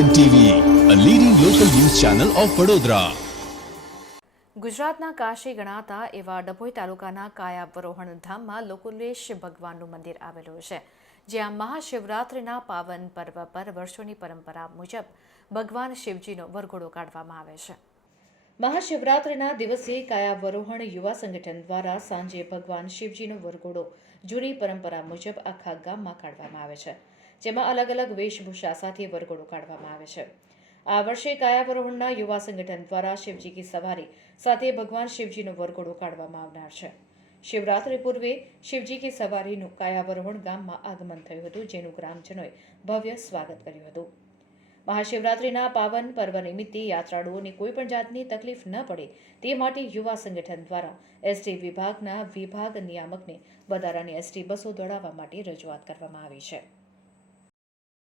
N TV a leading local news channel of Vadodara ગુજરાતના કાશી ગણાતા એવા ડભોઈ તાલુકાના કાયાવરોહણ ધામમાં લોકોલેશ ભગવાનનું મંદિર આવેલું છે, જ્યાં મહાશિવરાત્રિના પાવન પર્વ પર વર્ષોની પરંપરા મુજબ ભગવાન શિવજીનો વરઘોડો કાઢવામાં આવે છે. મહાશિવરાત્રિના દિવસે કાયાવરોહણ યુવા સંગઠન દ્વારા સાંજે ભગવાન શિવજીનો વરઘોડો જૂની પરંપરા મુજબ આખા ગામમાં કાઢવામાં આવે છે, જેમાં અલગ અલગ વેશભૂષા સાથે વરઘોડો કાઢવામાં આવે છે. આ વર્ષે કાયાવરોહણના યુવા સંગઠન દ્વારા શિવજી કી સવારી સાથે ભગવાન શિવજીનો વરઘોડો કાઢવામાં આવનાર છે. શિવરાત્રિ પૂર્વે શિવજી કી સવારીનું કાયાવરોહણ ગામમાં આગમન થયું હતું, જેનું ગ્રામજનોએ ભવ્ય સ્વાગત કર્યું હતું. મહાશિવરાત્રિના પાવન પર્વ નિમિત્તે યાત્રાળુઓને કોઈ પણ જાતની તકલીફ ન પડે તે માટે યુવા સંગઠન દ્વારા એસટી વિભાગના વિભાગ નિયામકને વધારાની એસટી બસો દોડાવવા માટે રજૂઆત કરવામાં આવી છે.